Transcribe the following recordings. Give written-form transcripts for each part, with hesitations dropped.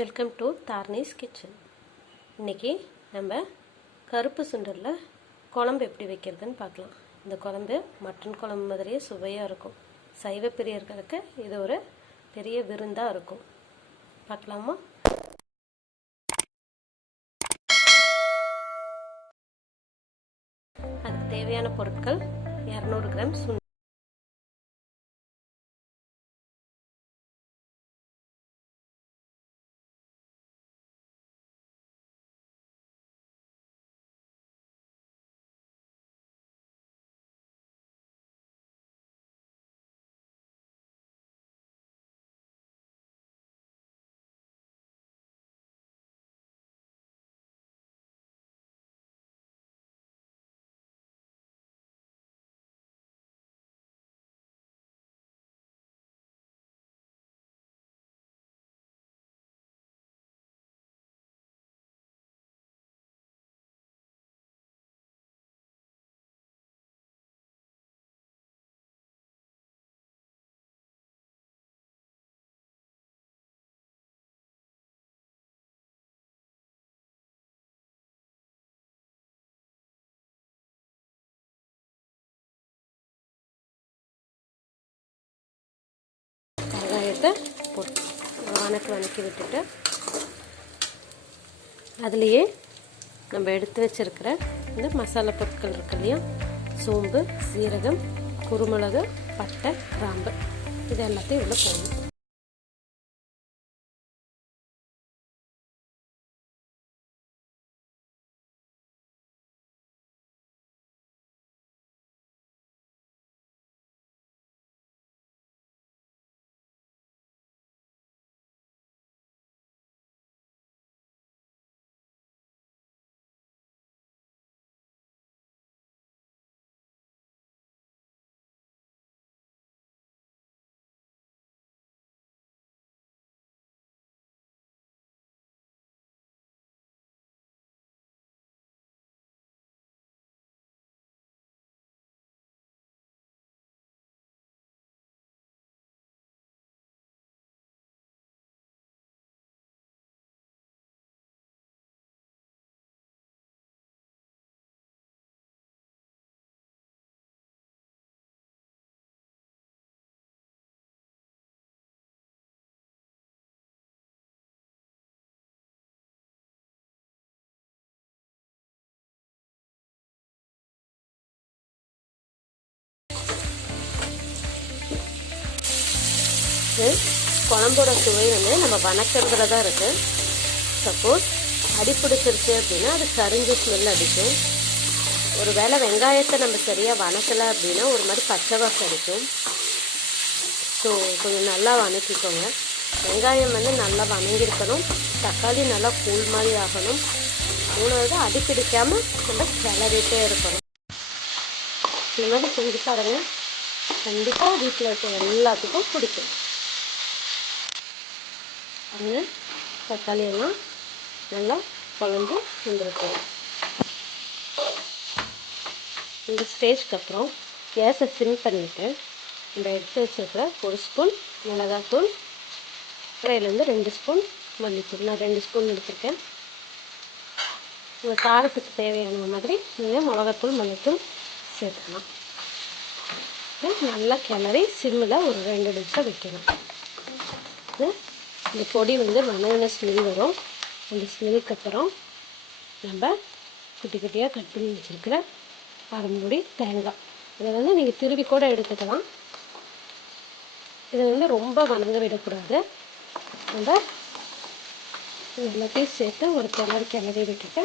Welcome to தார்னிஸ் kitchen. இன்றைக்கி நம்ம கருப்பு சுண்டலில் குழம்பு எப்படி வைக்கிறதுன்னு பார்க்கலாம். இந்த குழம்பு மட்டன் குழம்பு மாதிரியே சுவையாக இருக்கும். சைவ பிரியர்களுக்கு இது ஒரு பெரிய விருந்தாக இருக்கும். பார்க்கலாமா? அதுக்கு தேவையான பொருட்கள் 200 கிராம் சுண்டல், வெங்காயத்தை போட்டு வணக்கி விட்டுட்டு அதுலேயே நம்ம எடுத்து வச்சிருக்கிற இந்த மசாலா பொருட்கள் இருக்கு இல்லையா, சோம்பு, சீரகம், குருமிளகு, பட்டை, கிராம்பு, இது எல்லாத்தையும் உள்ள போடணும். குழம்போட சுவை நம்ம வணக்கிறதுல தான் இருக்குது. சப்போஸ் அடி பிடிச்சிருச்சு அப்படின்னா அது கரிஞ்ச ஸ்மெல் அடிக்கும். ஒரு வேளை வெங்காயத்தை நம்ம சரியாக வணக்கலை அப்படின்னா ஒரு மாதிரி பச்சை வாசம் அடிக்கும். ஸோ கொஞ்சம் நல்லா வணக்கிக்கோங்க. வெங்காயம் நல்லா வணங்கியிருக்கணும். தக்காளி நல்லா கூழ் மாதிரி ஆகணும். மூணாவது அடி பிடிக்காமல் நம்ம கிளறிட்டே இருக்கணும். இந்த மாதிரி செஞ்சு பாருங்கள், கண்டிப்பாக வீட்டில் இருக்க எல்லாத்துக்கும் பிடிக்கும். அந்த தக்காளி எல்லாம் நல்லா குழம்பு வந்துருக்கும். இந்த ஸ்டேஜ்க்கு அப்புறம் கேஸை சிம் பண்ணிவிட்டு நம்ம எடுத்து வச்சுருக்கிற 1 ஸ்பூன் மிளகாத்தூள், 2 ஸ்பூன் மல்லித்தூள், நான் 2 ஸ்பூன் எடுத்துருக்கேன். உங்கள் காரத்துக்கு தேவையான மாதிரி நீங்கள் மிளகாத்தூள் மல்லித்தூள் சேர்த்துக்கலாம். நல்லா கிளறி சிம்மில் ஒரு 2 நிமிஷம் வைக்கணும். இந்த பொடி வணங்கின ஸ்மெல் வரும். அந்த ஸ்மெல்லுக்கு அப்புறம் நம்ம குட்டி குட்டியாக கட் பண்ணி வச்சுருக்கிற அரைமுடி தேங்காய், இதை நீங்கள் திருவி கூட எடுத்துக்கலாம். இதை ரொம்ப வணங்க விடக்கூடாது. நம்ம எல்லாத்தையும் சேர்த்து ஒரு கிளறி விட்டுட்டு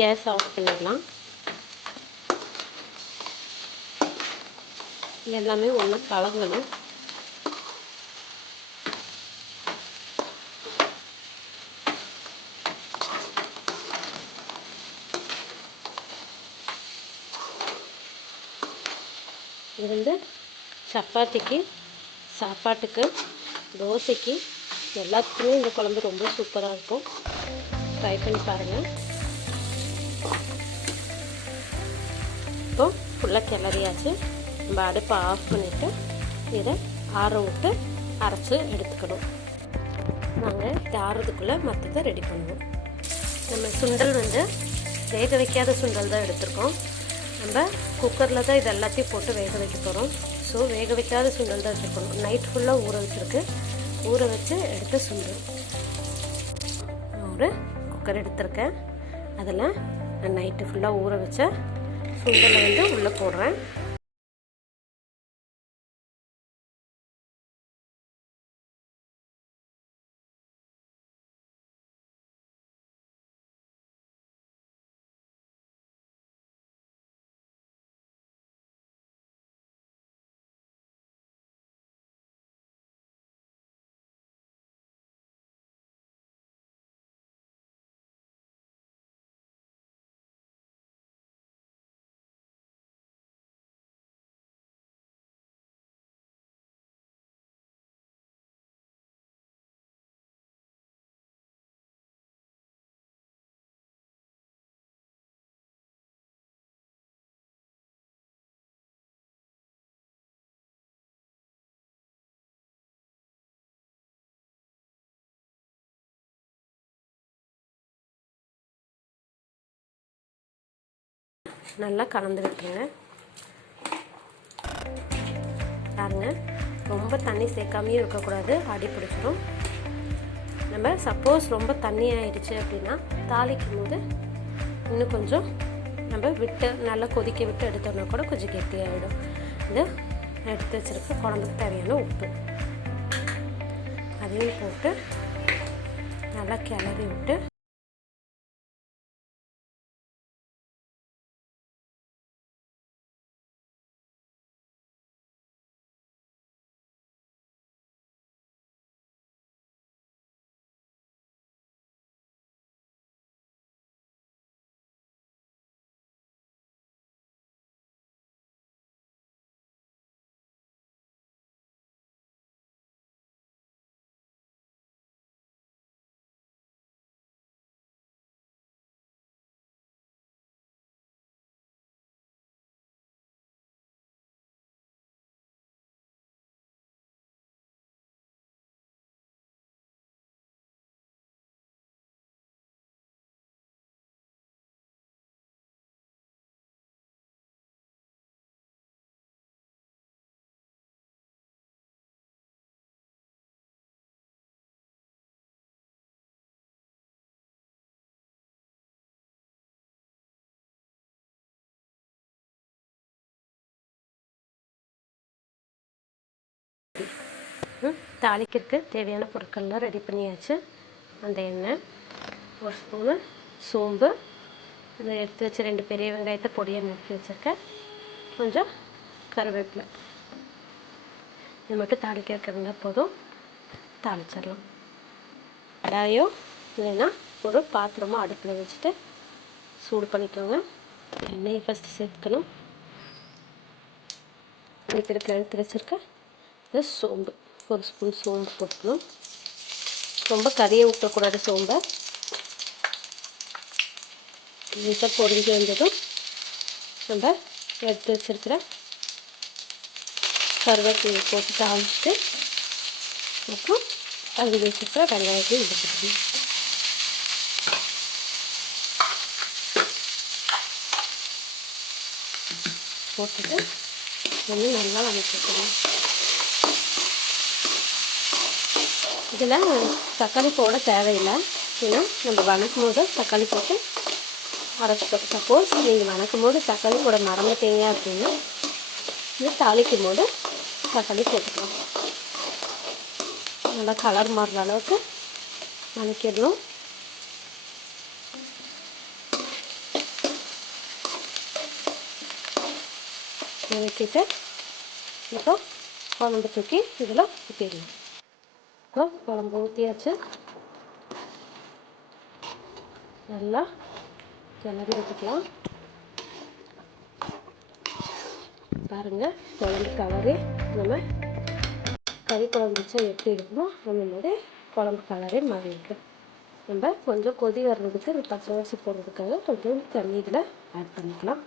கேஸ் ஆஃப் பண்ணிடலாம். எல்லாமே ஒன்று கலங்கணும். இது சப்பாத்திக்கு, சாப்பாட்டுக்கு, தோசைக்கு எல்லாத்துக்குமே இந்த குழம்பு ரொம்ப சூப்பராக இருக்கும். ட்ரை பண்ணி பாருங்கள். இப்போ ஃபுல்லாக கிளறியாச்சு. நம்ம அடுப்பை ஆஃப் பண்ணிவிட்டு இதை ஆற விட்டு அரைச்சி எடுத்துக்கணும். நாங்கள் இது ஆறுறதுக்குள்ளே மற்றதை ரெடி பண்ணுவோம். நம்ம சுண்டல் வேக வைக்காத சுண்டல் தான் எடுத்துருக்கோம். நம்ம குக்கரில் தான் இது எல்லாத்தையும் போட்டு வேக வைக்க போகிறோம். ஸோ வேக வைக்காத சுண்டல் தான் எடுத்துக்கணும். நைட் ஃபுல்லாக ஊற வச்சுருக்கு. ஊற வச்சு எடுத்த சுண்டல் ஒரு குக்கர் எடுத்திருக்கேன். அதில் நான் நைட்டு ஃபுல்லாக ஊற வச்ச சுண்டலை உள்ளே போடுறேன். நல்லா கலந்து விட்டுருங்க. பாருங்க, ரொம்ப தண்ணி சேர்க்காமையும் இருக்கக்கூடாது, அடி பிடிச்சிடும். நம்ம சப்போஸ் ரொம்ப தண்ணி ஆயிடுச்சு அப்படின்னா தாளிக்கும் போது இன்னும் கொஞ்சம் நம்ம விட்டு நல்லா கொதிக்க விட்டு எடுத்தோம்னா கூட கொஞ்சம் கெட்டியாகிடும். இது எடுத்து வச்சுருக்க குழம்புக்கு தேவையான உப்பு அதையும் போட்டு நல்லா கிளறி விட்டு தாளிக்கிறதுக்கு தேவையான பொருட்கள்லாம் ரெடி பண்ணியாச்சு. அந்த எண்ணெய், ஒரு ஸ்பூனு சோம்பு, இதை எடுத்து வச்சு 2 பெரிய வெங்காயத்தை பொடியை நறுக்கி வச்சுருக்கேன், கொஞ்சம் கருவேப்பிலை. இது மட்டும் தாளிக்கிறதுக்கு இருந்தால் போதும், தாளிச்சிடலாம். கடாயோ இல்லைன்னா ஒரு பாத்திரமோ அடுப்பில் வச்சுட்டு சூடு பண்ணிக்கோங்க. எண்ணெயை ஃபஸ்ட்டு சேர்த்துக்கணும். எடுத்து வச்சுருக்கேன் இது சோம்பு, ஒரு ஸ்பூன் சோம்பு போட்டுக்கணும். ரொம்ப கறியை ஊற்றக்கூடாது சோம்பை. நீட்டாக பொரிஞ்சு வந்ததும் நம்ம எடுத்து வச்சுருக்கிற கருவேப்பிலையை போட்டு தாளிச்சுட்டு அப்புறம் கழுவி வச்சுருக்கிற வெங்காயத்தையும் எடுத்துக்கணும். போட்டுட்டு கொஞ்சம் நல்லா வதக்கிக்கணும். இதில் தக்காளி போட தேவையில்லை. ஏன்னா நம்ம வதக்கும் போது தக்காளி போட்டு அரைச்சிக்கணும். சப்போஸ் நீங்கள் வதக்கும் போது தக்காளி போட மறந்துட்டீங்க அப்படின்னா இது தாளிக்கும் போது தக்காளி போட்டுக்கலாம். நல்லா கலர் மாறுற அளவுக்கு வதக்கிடணும். வதக்கிட்டு இப்போ குழம்பு தூக்கி இதில் ஊற்றிடலாம். இப்போ குழம்பு ஊற்றியாச்சு. நல்லா கிளறி விட்டுக்கலாம். பாருங்கள், குழம்பு கலரே நம்ம கறி குழம்பு வச்சா எப்படி இருக்குமோ அந்த மாதிரி குழம்பு கலரே மாறிருக்கு. நம்ம கொஞ்சம் கொதி வர்றதுக்கு பச்சை வாசி போடுறதுக்காக கொஞ்சம் தண்ணி இதில் ஆட் பண்ணிக்கலாம்.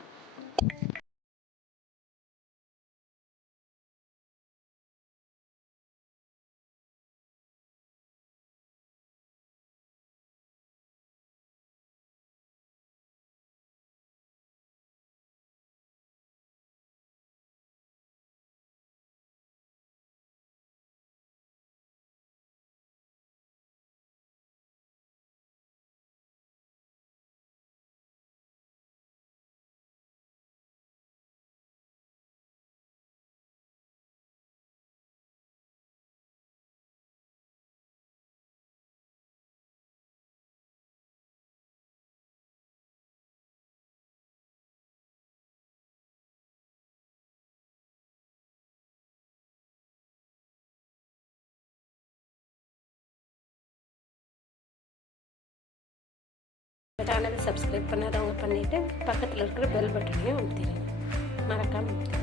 சேனலை சப்ஸ்கிரைப் பண்ணாதவங்க பண்ணிவிட்டு பக்கத்தில் இருக்கிற பெல் பட்டனையும் அமுத்திடுங்க, மறக்காமல் அமுத்திடுங்க.